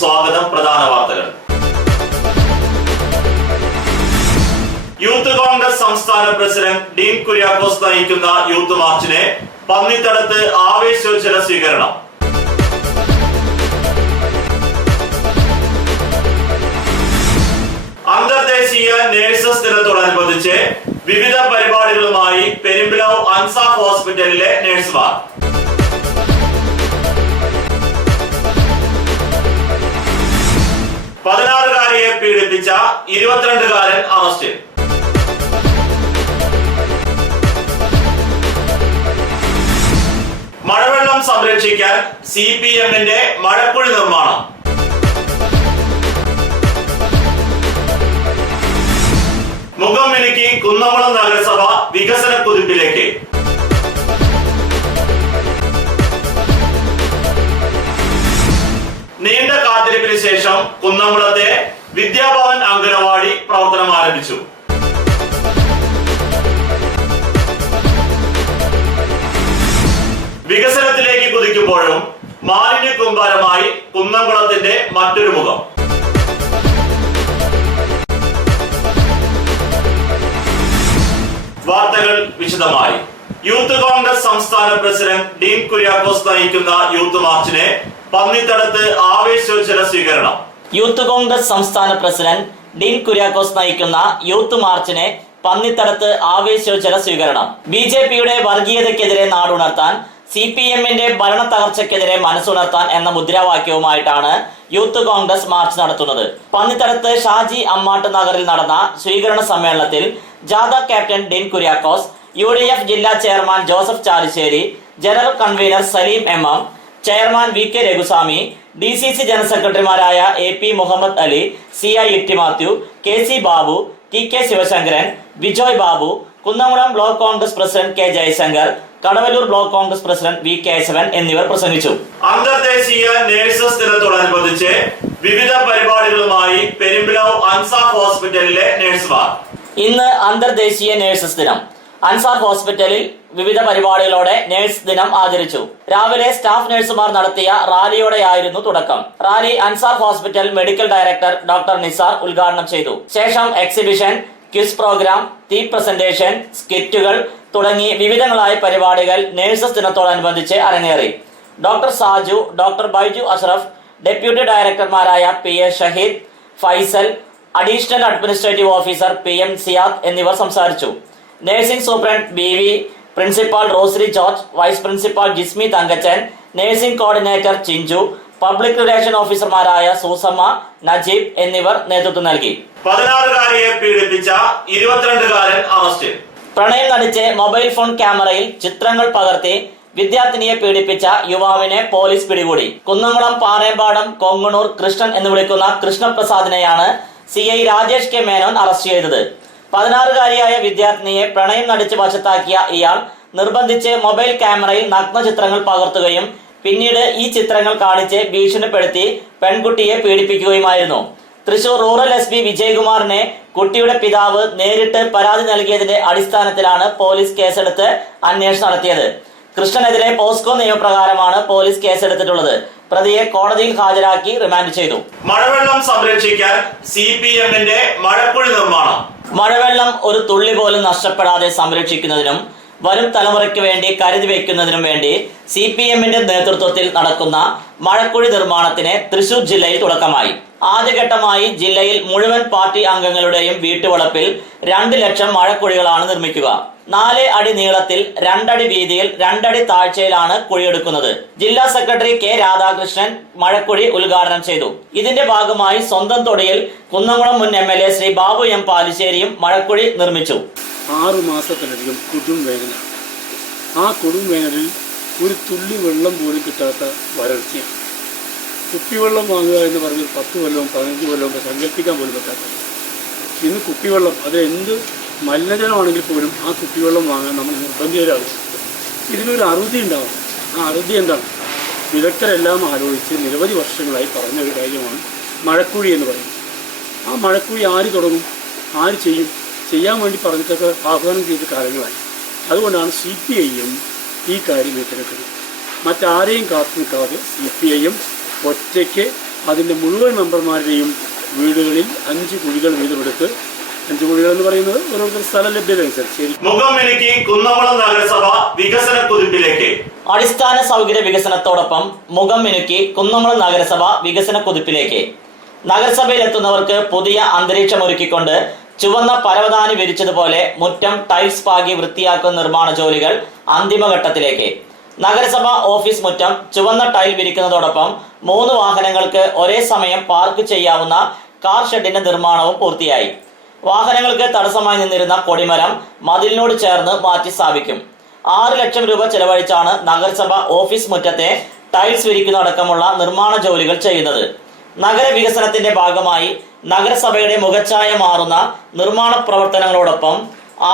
സ്വാഗതം. പ്രധാന വാർത്തകൾ. യൂത്ത് കോൺഗ്രസ് സംസ്ഥാന പ്രസിഡന്റ് ഡീൻ കുര്യാക്കോസ് നയിക്കുന്ന യൂത്ത് മാർച്ചിനെ പന്നിത്തടത്ത് ആവേശോജ്വല സ്വീകരണം. അന്തർദേശീയ നഴ്സസ് ദിനത്തോടനുബന്ധിച്ച് വിവിധ പരിപാടികളുമായി പെരുമ്പിലാവ് അൻസാഫ് ഹോസ്പിറ്റലിലെ നഴ്സുമാർ. പതിനാറുകാരിയെ പീഡിപ്പിച്ച 22കാരൻ അറസ്റ്റിൽ. മഴവെള്ളം സംരക്ഷിക്കാൻ CPMന്റെ മഴക്കുഴി നിർമ്മാണം. മുഖം മിനുക്കി കുന്നംകുളം നഗരസഭ വികസന കുതിപ്പിലേക്ക്. നീണ്ട കാത്തിരിപ്പിന് ശേഷം കുന്നംകുളത്തെ വിദ്യാഭവൻ അംഗനവാടി പ്രവർത്തനം ആരംഭിച്ചു. വികസനത്തിലേക്ക് കുതിക്കുമ്പോഴും മാലിന്യ കൂമ്പാരമായി കുന്നംകുളത്തിന്റെ മറ്റൊരു മുഖം. വാർത്തകൾ വിശദമായി. യൂത്ത് കോൺഗ്രസ് സംസ്ഥാന പ്രസിഡന്റ് ഡീൻ കുര്യാക്കോസ് നയിക്കുന്ന യൂത്ത് മാർച്ചിനെ പന്നിത്തടത്ത് ആവേശോജ്വല സ്വീകരണം. യൂത്ത് കോൺഗ്രസ് സംസ്ഥാന പ്രസിഡന്റ് ഡീൻ കുര്യാക്കോസ് നയിക്കുന്ന യൂത്ത് മാർച്ചിനെ പന്നിത്തടത്ത് ആവേശോജ്വല സ്വീകരണം. BJPയുടെ വർഗീയതയ്ക്കെതിരെ നാടുണർത്താൻ, CPMന്റെ ഭരണ തകർച്ചയ്ക്കെതിരെ മനസ്സുണർത്താൻ എന്ന മുദ്രാവാക്യവുമായിട്ടാണ് യൂത്ത് കോൺഗ്രസ് മാർച്ച് നടത്തുന്നത്. പന്നിത്തടത്ത് ഷാജി അമ്മാട്ട് നഗറിൽ നടന്ന സ്വീകരണ സമ്മേളനത്തിൽ ജാഥ ക്യാപ്റ്റൻ ഡീൻ കുര്യാക്കോസ്, UDF ജില്ലാ chairman Joseph Chalissery, general convener Saleem MM, chairman VK Raghuswamy, DCC general സെക്രട്ടറിമാരായ AP Muhammad Ali, CI Itty Mathew, KC Babu, TK Sivasankaran, Bijoy Babu, Kunnamkulam block Congress president K Jayashankar, Kadavallur block Congress president V Keshavan എന്നിവർ പ്രസംഗിച്ചു. അന്തർദേശീയ നഴ്സസ് ദിനത്തോടനുബന്ധിച്ച് വിവിധ പരിപാടികളുമായി പെരുമ്പിലാവ് അൻസാഫ് ഹോസ്പിറ്റലിലെ നഴ്സുമാർ. ഇന്ന് അന്തർദേശീയ നഴ്സസ് ദിനം. അൻസാഫ് ഹോസ്പിറ്റലിൽ വിവിധ പരിപാടികളോടെ നഴ്സ് ദിനം ആചരിച്ചു. രാവിലെ സ്റ്റാഫ് നഴ്സുമാർ നടത്തിയ റാലിയോടെയായിരുന്നു തുടക്കം. Rally Ansaf hospital medical director doctor Nisar ഉദ്ഘാടനം ചെയ്തു. ശേഷം എക്സിബിഷൻ, ക്വിസ് പ്രോഗ്രാം, തീ പ്രസന്റേഷൻ, സ്കിറ്റുകൾ തുടങ്ങി വിവിധങ്ങളായ പരിപാടികൾ നഴ്സസ് ദിനത്തോടനുബന്ധിച്ച് അരങ്ങേറി. Doctor Saju, doctor Baiju Ashraf, deputy ഡയറക്ടർമാരായ PA Shaheed, Faisal, additional administrative officer PM Siyad എന്നിവർ സംസാരിച്ചു. Nursing superintendent BV, principal Rosly George, vice principal Jismi Thankachan, nursing coordinator Chinchu, public relation ഓഫീസർമാരായ സൂസമ്മ, നജീബ് എന്നിവർ നേതൃത്വം നൽകി. 16കാരിയെ പീഡിപ്പിച്ച 22കാരൻ അറസ്റ്റിൽ. പ്രണയം നടിച്ച് മൊബൈൽ ഫോൺ ക്യാമറയിൽ ചിത്രങ്ങൾ പകർത്തി വിദ്യാർത്ഥിനിയെ പീഡിപ്പിച്ച യുവാവിനെ പോലീസ് പിടികൂടി. കുന്നംകുളം പാറേമ്പാടം കൊങ്ങണൂർ കൃഷ്ണൻ എന്ന് വിളിക്കുന്ന കൃഷ്ണപ്രസാദിനെയാണ് CI Rajesh K Menon arrest ചെയ്തത്. 16കാരിയായ വിദ്യാർത്ഥിനിയെ പ്രണയം നടിച്ച് വശത്താക്കിയ ഇയാൾ നിർബന്ധിച്ച് മൊബൈൽ ക്യാമറയിൽ നഗ്ന ചിത്രങ്ങൾ പകർത്തുകയും പിന്നീട് ഈ ചിത്രങ്ങൾ കാണിച്ച് ഭീഷണിപ്പെടുത്തി പെൺകുട്ടിയെ പീഡിപ്പിക്കുകയുമായിരുന്നു. തൃശൂർ റൂറൽ SP വിജയകുമാറിനെ കുട്ടിയുടെ പിതാവ് നേരിട്ട് പരാതി നൽകിയതിന്റെ അടിസ്ഥാനത്തിലാണ് പോലീസ് കേസെടുത്ത് അന്വേഷണം നടത്തിയത്. കൃഷ്ണനെതിരെ പോസ്കോ നിയമപ്രകാരമാണ് പോലീസ് കേസെടുത്തിട്ടുള്ളത്. പ്രതിയെ കോടതിയിൽ ഹാജരാക്കി റിമാൻഡ് ചെയ്തു. മഴവെള്ളം സംരക്ഷിക്കാൻ CPMന്റെ മഴക്കുഴി നിർമ്മാണം. മഴവെള്ളം ഒരു തുള്ളി പോലും നഷ്ടപ്പെടാതെ സംരക്ഷിക്കുന്നതിനും വരും തലമുറയ്ക്ക് വേണ്ടി കരുതി വയ്ക്കുന്നതിനും വേണ്ടി CPMന്റെ നേതൃത്വത്തിൽ നടക്കുന്ന മഴക്കുഴി നിർമ്മാണത്തിന് തൃശൂർ ജില്ലയിൽ തുടക്കമായി. ആദ്യഘട്ടമായി ജില്ലയിൽ മുഴുവൻ പാർട്ടി അംഗങ്ങളുടെയും വീട്ടുവളപ്പിൽ 2 ലക്ഷം മഴക്കുഴികളാണ് നിർമ്മിക്കുക. 4 അടി നീളത്തിൽ 2 അടി വീതിയിൽ 2 അടി താഴ്ചയിലാണ് കുഴിയെടുക്കുന്നത്. ജില്ലാ സെക്രട്ടറി K രാധാകൃഷ്ണൻ മഴക്കുഴി ഉദ്ഘാടനം ചെയ്തു. ഇതിന്റെ ഭാഗമായി സ്വന്തം തൊടിയിൽ കുന്നംകുളം മുൻ MLA ശ്രീ ബാബു M പാലിശ്ശേരിയും മഴക്കുഴി നിർമ്മിച്ചു. 6 മാസത്തിലധികം കൊടും വേനലാണ്. ആ കൊടും വേനലിൽ ഒരു തുള്ളി വെള്ളം പോലും കിട്ടാത്ത വരൾച്ചയാണ്. കുപ്പിവെള്ളം വാങ്ങുക എന്ന് പറഞ്ഞാൽ 10 കൊല്ലവും 15 കൊല്ലവും സങ്കല്പിക്കാൻ പോലും പറ്റാത്തത്. ഇന്ന് കുപ്പിവെള്ളം, അത് എന്ത് മലിനജലമാണെങ്കിൽ പോലും ആ കുപ്പിവെള്ളം വാങ്ങാൻ നമ്മൾ നിർബന്ധിതരാകും. ഇതിനൊരു അറുതി ഉണ്ടാവും. ആ അറുതി എന്താണ്? വിദഗ്ധരെല്ലാം ആലോചിച്ച് നിരവധി വർഷങ്ങളായി പറഞ്ഞ ഒരു കാര്യമാണ് മഴക്കുഴി എന്ന് പറയുന്നത്. ആ മഴക്കുഴി ആര് തുടങ്ങും? ആര് ചെയ്യും? ചെയ്യാൻ വേണ്ടി പറഞ്ഞിട്ടൊക്കെ ആഹ്വാനം ചെയ്ത കാലങ്ങളായി. അതുകൊണ്ടാണ് CPIM ഈ കാര്യം ഏറ്റെടുക്കുന്നത്. മറ്റാരെയും കാത്തു നിൽക്കാതെ CPIM ഒറ്റയ്ക്ക് അതിൻ്റെ മുഴുവൻ മെമ്പർമാരുടെയും വീടുകളിൽ 5 കുഴികൾ വീതമെടുത്ത്, 5 കുഴികൾ എന്ന് പറയുന്നത് ഓരോരുത്തർ സ്ഥല ലഭ്യത അനുസരിച്ച്. മുഖംമിനുക്കി കുന്നംകുളം നഗരസഭ വികസന കുതിപ്പിലേക്ക്. അടിസ്ഥാന സൗകര്യ വികസനത്തോടൊപ്പം മുഖംമിനുക്കി കുന്നംകുളം നഗരസഭ വികസന കുതിപ്പിലേക്ക്. നഗരസഭയിലെത്തുന്നവർക്ക് പുതിയ അന്തരീക്ഷമൊരുക്കിക്കൊണ്ട് ചുവന്ന പരവതാനി വിരിച്ചതുപോലെ മുറ്റം ടൈൽസ് പാകി വൃത്തിയാക്കുന്ന നിർമ്മാണ ജോലികൾ അന്തിമഘട്ടത്തിലേക്ക്. നഗരസഭ ഓഫീസ് മുറ്റം ചുവന്ന ടൈൽ വിരിക്കുന്നതോടൊപ്പം 3 വാഹനങ്ങൾക്ക് ഒരേ സമയം പാർക്ക് ചെയ്യാവുന്ന കാർ ഷെഡിന്റെ നിർമ്മാണവും പൂർത്തിയായി. വാഹനങ്ങൾക്ക് തടസ്സമായി നിന്നിരുന്ന കൊടിമരം മതിലിനോട് ചേർന്ന് മാറ്റി സ്ഥാപിക്കും. 6 ലക്ഷം രൂപ ചെലവഴിച്ചാണ് നഗരസഭ ഓഫീസ് മുറ്റത്തെ ടൈൽസ് വിരിക്കുന്നതടക്കമുള്ള നിർമ്മാണ ജോലികൾ ചെയ്യുന്നത്. നഗരവികസനത്തിന്റെ ഭാഗമായി നഗരസഭയുടെ മുഖച്ഛായ മാറുന്ന നിർമ്മാണ പ്രവർത്തനങ്ങളോടൊപ്പം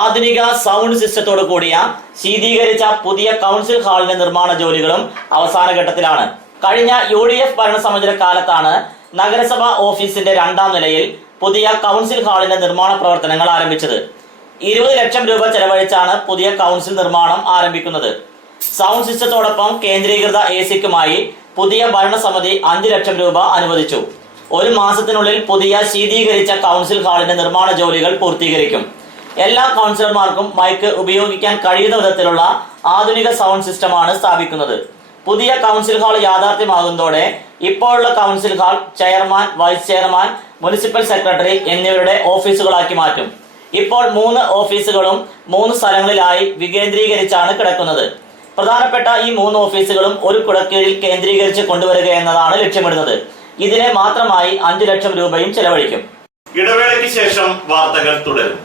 ആധുനിക സൗണ്ട് സിസ്റ്റത്തോടു കൂടിയ ശീതീകരിച്ച പുതിയ കൗൺസിൽ ഹാളിന്റെ നിർമ്മാണ ജോലികളും അവസാന ഘട്ടത്തിലാണ്. കഴിഞ്ഞ UDF ഭരണസമിതിയുടെ കാലത്താണ് നഗരസഭ ഓഫീസിന്റെ 2ാം നിലയിൽ പുതിയ കൗൺസിൽ ഹാളിന്റെ നിർമ്മാണ പ്രവർത്തനങ്ങൾ ആരംഭിച്ചത്. 20 ലക്ഷം രൂപ ചെലവഴിച്ചാണ് പുതിയ കൗൺസിൽ നിർമ്മാണം ആരംഭിക്കുന്നത്. സൗണ്ട് സിസ്റ്റത്തോടൊപ്പം കേന്ദ്രീകൃത AC-ക്കുമായി പുതിയ ഭരണസമിതി 5 ലക്ഷം രൂപ അനുവദിച്ചു. 1 മാസത്തിനുള്ളിൽ പുതിയ ശീതീകരിച്ച കൗൺസിൽ ഹാളിന്റെ നിർമ്മാണ ജോലികൾ പൂർത്തീകരിക്കും. എല്ലാ കൗൺസിലർമാർക്കും മൈക്ക് ഉപയോഗിക്കാൻ കഴിയുന്ന വിധത്തിലുള്ള ആധുനിക സൗണ്ട് സിസ്റ്റമാണ് സ്ഥാപിക്കുന്നത്. പുതിയ കൗൺസിൽ ഹാൾ യാഥാർത്ഥ്യമാകുന്നതോടെ ഇപ്പോഴുള്ള council hall chairman, vice chairman, municipal secretary എന്നിവരുടെ ഓഫീസുകളാക്കി മാറ്റും. ഇപ്പോൾ 3 ഓഫീസുകളും 3 സ്ഥലങ്ങളിലായി വികേന്ദ്രീകരിച്ചാണ് കിടക്കുന്നത്. പ്രധാനപ്പെട്ട ഈ 3 ഓഫീസുകളും ഒരു കുടക്കീഴിൽ കേന്ദ്രീകരിച്ച് കൊണ്ടുവരിക എന്നതാണ് ലക്ഷ്യമിടുന്നത്. ഇതിനെ മാത്രമായി 5 ലക്ഷം രൂപയും ചെലവഴിക്കും. ഇടവേളയ്ക്ക് ശേഷം വാർത്തകൾ തുടരും.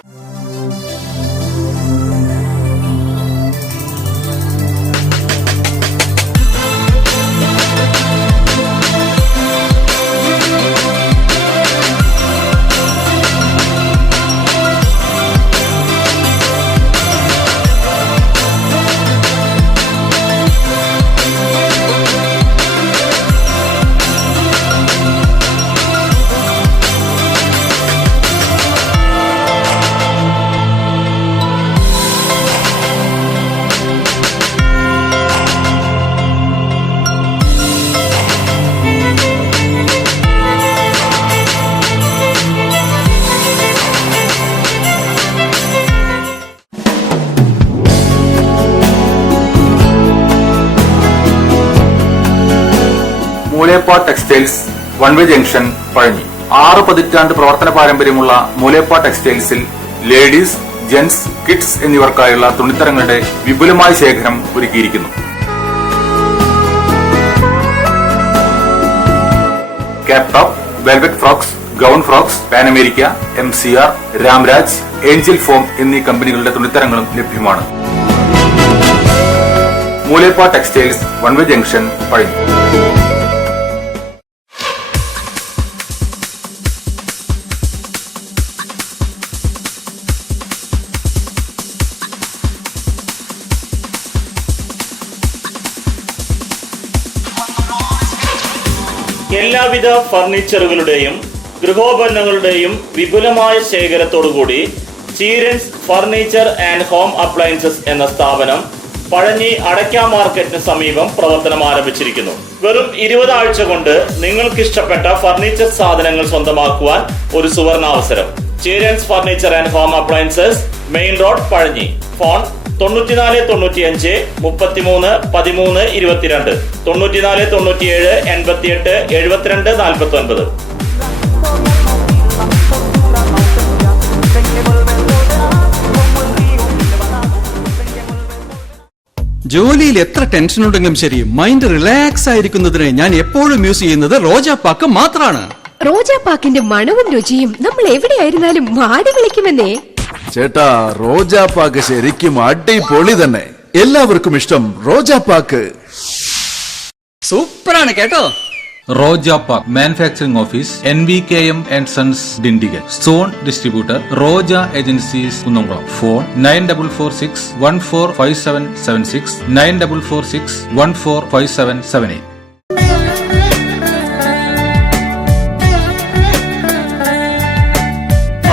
മൂലേപ്പാ ടെക്സ്റ്റൈൽസ് വൺവേ ജംഗ്ഷൻ പഴഞ്ഞി. 6 പതിറ്റാണ്ട് പ്രവർത്തന പാരമ്പര്യമുള്ള മൂലേപ്പാ ടെക്സ്റ്റൈൽസിൽ ലേഡീസ്, ജെന്റ്സ്, കിഡ്സ് എന്നിവർക്കായുള്ള തുണിത്തരങ്ങളുടെ വിപുലമായ ശേഖരം ഒരുക്കിയിരിക്കുന്നു. Cap top, velvet frocks, gown frocks, pan America, MCR, Ramraj, Angel form എന്നീ കമ്പനികളുടെ തുണിത്തരങ്ങളും ലഭ്യമാണ്. മൂലേപ്പാ ടെക്സ്റ്റൈൽസ് വൺവേ ജംഗ്ഷൻ പഴഞ്ഞി. എല്ലാവിധ ഫർണിച്ചറുകളുടെയും ഗൃഹോപകരണങ്ങളുടെയും വിപുലമായ ശേഖരത്തോടുകൂടി ചീരൻസ് ഫർണിച്ചർ ആൻഡ് ഹോം അപ്ലയൻസസ് എന്ന സ്ഥാപനം പഴഞ്ഞി അടയ്ക്ക മാർക്കറ്റിന് സമീപം പ്രവർത്തനം ആരംഭിച്ചിരിക്കുന്നു. വെറും 20 ആഴ്ച കൊണ്ട് നിങ്ങൾക്ക് ഇഷ്ടപ്പെട്ട ഫർണിച്ചർ സാധനങ്ങൾ സ്വന്തമാക്കുവാൻ ഒരു സുവർണാവസരം. Cheeran's furniture and home appliances, main road, Pazhanji. Phone 94 95 33 13 22, 94 97 88 72 49. ജോലിയിൽ എത്ര ടെൻഷൻ ഉണ്ടെങ്കിലും ശരി, മൈൻഡ് റിലാക്സ് ആയിരിക്കുന്നതിന് ഞാൻ എപ്പോഴും യൂസ് ചെയ്യുന്നത് റോജാപ്പാക്ക് മാത്രമാണ്. റോജാപ്പാക്കിന്റെ മണവും രുചിയും നമ്മൾ എവിടെയായിരുന്നാലും മാടി വിളിക്കുമെന്നേ. ചേട്ടാ, റോജാപ്പാക്ക് ശരിക്കും അടിപൊളി തന്നെ. എല്ലാവർക്കും ഇഷ്ടം റോജാപ്പാക്ക്. സൂപ്പറാണ് കേട്ടോ. Rojapak manufacturing office, NVKM and Sons, Dindigate. Zone distributor Roja Agencies, Kunnamkulam. Phone 9446 145776, 9446 145778.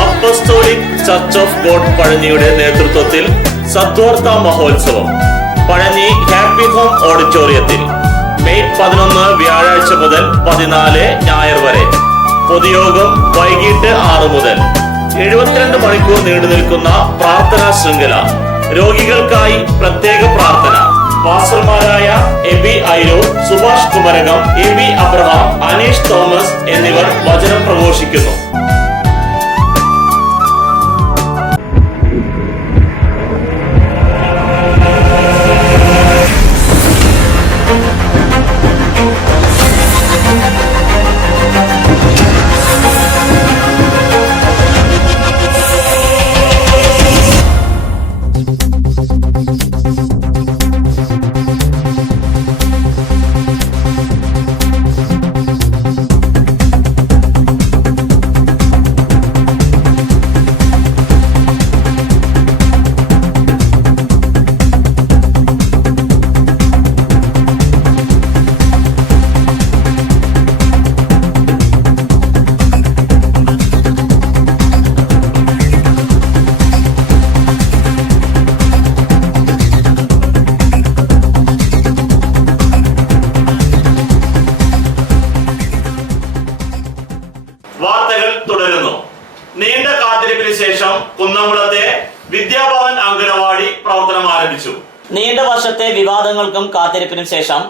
Apostolic church of God പഴഞ്ഞിയുടെ നേതൃത്വത്തിൽ സദ്വാർത്ത മഹോത്സവം പഴഞ്ഞി ഹാപ്പി ഹോം ഓഡിറ്റോറിയത്തിൽ മെയ് 11 വ്യാഴാഴ്ച മുതൽ 14 ഞായർ വരെ. പൊതുയോഗം വൈകിട്ട് 6 മുതൽ. 72 മണിക്കൂർ നീണ്ടു നിൽക്കുന്ന പ്രാർത്ഥനാ ശൃംഖല. രോഗികൾക്കായി പ്രത്യേക പ്രാർത്ഥന. പാസ്റ്റർമാരായ എബി ഐരൂർ, സുഭാഷ് കുമരകം, എബി അബ്രഹാം, അനീഷ് തോമസ് എന്നിവർ വചനം പ്രഘോഷിക്കുന്നു. വാർത്തകൾ തുടരുന്നു. നീണ്ട കാത്തിരിപ്പിന് ശേഷം കുന്നംകുളത്തെ വിദ്യാഭവൻ അംഗനവാടി പ്രവർത്തനം ആരംഭിച്ചു. നീണ്ട വർഷത്തെ വിവാദങ്ങൾക്കും കാത്തിരിപ്പിനും ശേഷം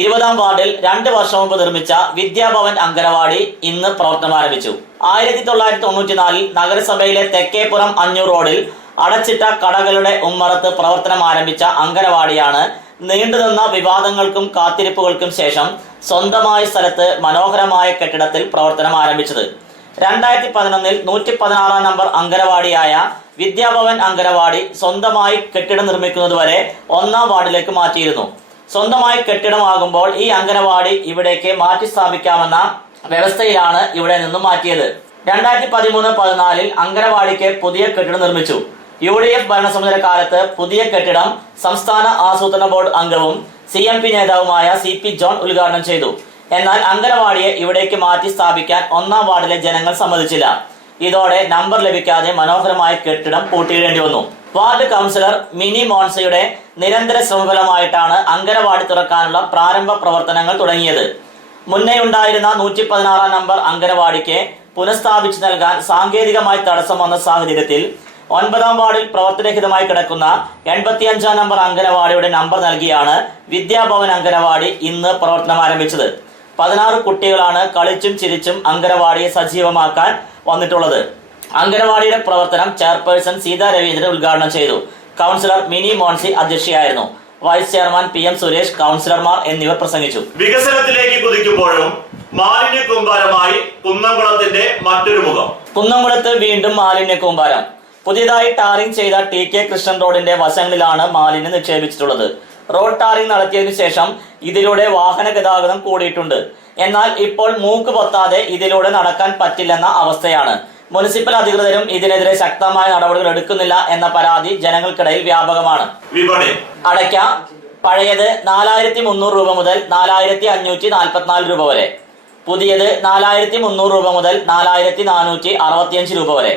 20-ാം വാർഡിൽ 2 വർഷം മുമ്പ് നിർമ്മിച്ച വിദ്യാഭവൻ അംഗനവാടി ഇന്ന് പ്രവർത്തനം ആരംഭിച്ചു. 1994 നഗരസഭയിലെ തെക്കേപ്പുറം 500 റോഡിൽ അടച്ചിട്ട കടകളുടെ ഉമ്മറത്ത് പ്രവർത്തനം ആരംഭിച്ച അംഗനവാടിയാണ് നീണ്ടുനിന്ന വിവാദങ്ങൾക്കും കാത്തിരിപ്പുകൾക്കും ശേഷം സ്വന്തമായ സ്ഥലത്ത് മനോഹരമായ കെട്ടിടത്തിൽ പ്രവർത്തനം ആരംഭിച്ചത്. 2011 116-ാം നമ്പർ അംഗനവാടിയായ വിദ്യാഭവൻ അംഗനവാടി സ്വന്തമായി കെട്ടിടം നിർമ്മിക്കുന്നതുവരെ 1-ാം വാർഡിലേക്ക് മാറ്റിയിരുന്നു. സ്വന്തമായി കെട്ടിടമാകുമ്പോൾ ഈ അംഗനവാടി ഇവിടേക്ക് മാറ്റി സ്ഥാപിക്കാമെന്ന വ്യവസ്ഥയിലാണ് ഇവിടെ നിന്നും മാറ്റിയത്. 2013-14 അംഗനവാടിക്ക് പുതിയ കെട്ടിടം നിർമ്മിച്ചു. UDF ഭരണസമിതിയുടെ കാലത്ത് പുതിയ കെട്ടിടം സംസ്ഥാന ആസൂത്രണ ബോർഡ് അംഗവും CMP നേതാവുമായ CP ജോൺ ഉദ്ഘാടനം ചെയ്തു. എന്നാൽ അംഗനവാടിയെ ഇവിടേക്ക് മാറ്റി സ്ഥാപിക്കാൻ 1-ാം വാർഡിലെ ജനങ്ങൾ സമ്മതിച്ചില്ല. ഇതോടെ നമ്പർ ലഭിക്കാതെ മനോഹരമായ കെട്ടിടം പൂട്ടിയിടേണ്ടി വന്നു. വാർഡ് കൗൺസിലർ മിനി മോൺസയുടെ നിരന്തര ശ്രമഫലമായിട്ടാണ് അംഗനവാടി തുറക്കാനുള്ള പ്രാരംഭ പ്രവർത്തനങ്ങൾ തുടങ്ങിയത്. മുന്നേ ഉണ്ടായിരുന്ന 116-ാം നമ്പർ അംഗനവാടിക്ക് പുനഃസ്ഥാപിച്ചു നൽകാൻ സാങ്കേതികമായി തടസ്സം വന്ന സാഹചര്യത്തിൽ 9-ാം വാർഡിൽ പ്രവർത്തനരഹിതമായി കിടക്കുന്ന 85-ാം നമ്പർ അംഗനവാടിയുടെ നമ്പർ നൽകിയാണ് വിദ്യാഭവൻ അംഗനവാടി ഇന്ന് പ്രവർത്തനം ആരംഭിച്ചത്. 16 കുട്ടികളാണ് കളിച്ചും ചിരിച്ചും അംഗനവാടിയെ സജീവമാക്കാൻ വന്നിട്ടുള്ളത്. അംഗനവാടിയുടെ പ്രവർത്തനം ചെയർപേഴ്സൺ സീതാ രവീന്ദ്രൻ ഉദ്ഘാടനം ചെയ്തു. കൗൺസിലർ മിനി മോൺസി അധ്യക്ഷയായിരുന്നു. വൈസ് ചെയർമാൻ PM സുരേഷ്, കൗൺസിലർമാർ എന്നിവർ പ്രസംഗിച്ചു. വികസനത്തിലേക്ക് കുതിക്കുമ്പോഴും മാലിന്യ കൂമ്പാരമായി കുന്നംകുളത്തിന്റെ മറ്റൊരു മുഖം. കുന്നംകുളത്ത് വീണ്ടും മാലിന്യ കൂമ്പാരം. പുതിയതായി ടാറിംഗ് ചെയ്ത TK കൃഷ്ണൻ റോഡിന്റെ വശങ്ങളിലാണ് മാലിന്യം നിക്ഷേപിച്ചിട്ടുള്ളത്. റോഡ് ടാറിംഗ് നടത്തിയതിനു ശേഷം ഇതിലൂടെ വാഹന ഗതാഗതം കൂടിയിട്ടുണ്ട്. എന്നാൽ ഇപ്പോൾ മൂക്ക് പൊത്താതെ ഇതിലൂടെ നടക്കാൻ പറ്റില്ലെന്ന അവസ്ഥയാണ്. മുനിസിപ്പൽ അധികൃതരും ഇതിനെതിരെ ശക്തമായ നടപടികൾ എടുക്കുന്നില്ല എന്ന പരാതി ജനങ്ങൾക്കിടയിൽ വ്യാപകമാണ്. അടയ്ക്ക പഴയത് 4300 രൂപ മുതൽ 4544 രൂപ വരെ, പുതിയത് 4300 രൂപ മുതൽ 4465 രൂപ വരെ,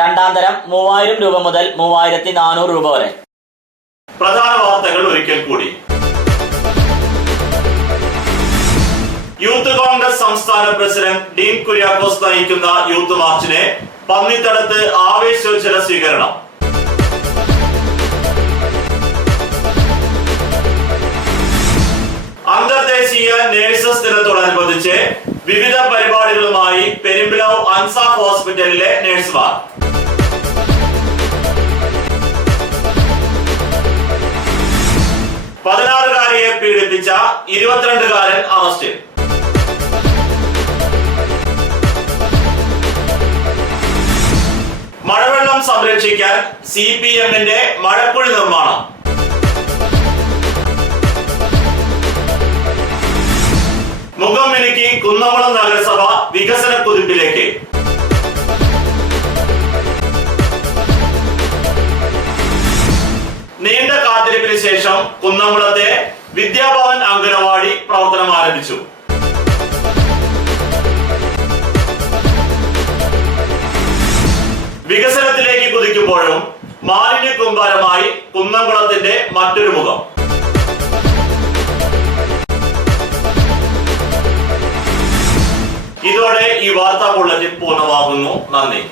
രണ്ടാം തരം 3000 രൂപ മുതൽ 3400 രൂപ വരെ. പ്രധാന വാർത്തകൾ ഒരിക്കൽ കൂടി. യൂത്ത് കോൺഗ്രസ് സംസ്ഥാന പ്രസിഡന്റ് ഡീൻ കുര്യാക്കോസ് നയിക്കുന്ന യൂത്ത് മാർച്ചിനെ പന്നിത്തടത്ത് ആവേശോജ്വല സ്വീകരണം. അന്തർദേശീയ നേഴ്സസ് ദിനത്തോടനുബന്ധിച്ച് വിവിധ പരിപാടികളുമായി പെരുമ്പിലാവ് അൻസാർ ഹോസ്പിറ്റലിലെ നഴ്സുമാർ. പതിനാറുകാരിയെ പീഡിപ്പിച്ച 22കാരൻ അറസ്റ്റിൽ. മഴവെള്ളം സംരക്ഷിക്കാൻ CPM-ന്റെ മഴക്കുഴി നിർമ്മാണം. മുഖം മിനുക്കി കുന്നംകുളം നഗരസഭ വികസന കുതിപ്പിലേക്ക്. നീണ്ട കാത്തിരിപ്പിന് ശേഷം കുന്നംകുളത്തെ വിദ്യാഭവൻ അംഗനവാടി പ്രവർത്തനം ആരംഭിച്ചു. വികസനത്തിലേക്ക് കുതിക്കുമ്പോഴും മാലിന്യ കൂമ്പാരമായി കുന്നംകുളത്തിന്റെ മറ്റൊരു മുഖം. ഇതോടെ ഈ വാർത്താ ബുള്ളറ്റിൻ പൂർണ്ണമാകുന്നു. നന്ദി.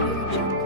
Audio Jungle.